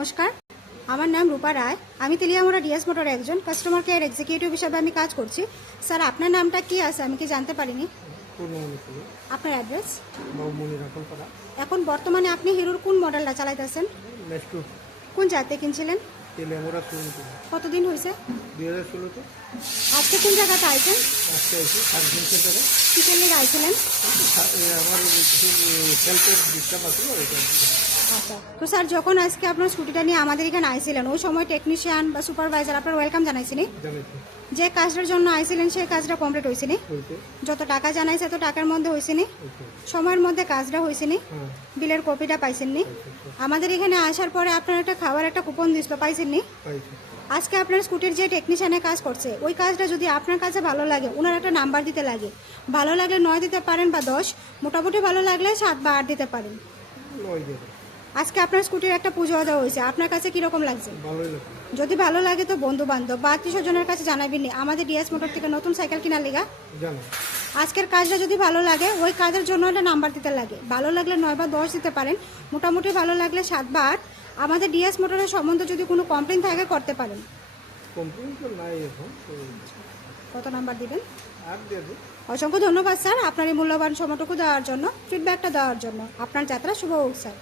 নমস্কার, আমার নাম রূপা রায়। আমি তেলিয়ামুড়া ডিএস মোটরে একজন কাস্টমার কেয়ার এক্সিকিউটিভ হিসাবে আমি কাজ করছি। স্যার, আপনার নামটা কি আছে আমি কি জানতে পারিনি? আপনার অ্যাড্রেস? এখন বর্তমানে আপনি হিরোর কোন মডেলটা চালাইতেছেন? কোন জায়গাতে কিনছিলেন? কতদিন হয়েছে? 2016। আজকে কোন জায়গাতে আইছেন? কিসের লেগে আইছিলেন? আচ্ছা, তো স্যার যখন আজকে আপনার স্কুটিটা নিয়ে আমাদের এখানে আইছিলেন ওই সময় টেকনিশিয়ান বা সুপারভাইজার আপনার ওয়েলকাম জানাইছিনি? যে কাজটার জন্য আইছিলেন সেই কাজটা কমপ্লিট হয়েছিনি? যত টাকা জানাইছে এত টাকার মধ্যে হয়েছিনি? সময়ের মধ্যে কাজটা হয়েছিনি? বিলের কপিটা পাইছেননি? আমাদের এখানে আসার পরে আপনার একটা খাবার একটা কুপন দিছিল, পাইছেননি? আজকে আপনার স্কুটির যে টেকনিশিয়ানে কাজ করছে ওই কাজটা যদি আপনার কাছে ভালো লাগে ওনার একটা নাম্বার দিতে লাগে। ভালো লাগলে 9 দিতে পারেন বা 10, মোটামুটি ভালো লাগলে 7 বা 8 দিতে পারেন। আজকে আপনার স্কুটির একটা পুজো দেওয়া হয়েছে, আপনার কাছে কিরকম লাগছে? যদি ভালো লাগে তো বন্ধু বান্ধব বা আত্মীয় স্বজনের কাছে জানাবেন আমাদের ডিএস মোটর থেকে নতুন সাইকেল কেনার লেগা। আজকের কাজটা যদি ভালো লাগে ওই কাজের জন্য একটা নাম্বার দিতে লাগে। ভালো লাগলে 9 বা 10 দিতে পারেন, মোটামুটি ভালো লাগলে 7 বা 8। আমাদের ডিএস মোটরের সম্বন্ধে যদি কোনো কমপ্লেন থাকে করতে পারেন। কত নাম্বার দিবেন? অসংখ্য ধন্যবাদ স্যার আপনার এই মূল্যবান সময়টুকু দেওয়ার জন্য, ফিডব্যাকটা দেওয়ার জন্য। আপনার যাত্রা শুভ হোক স্যার।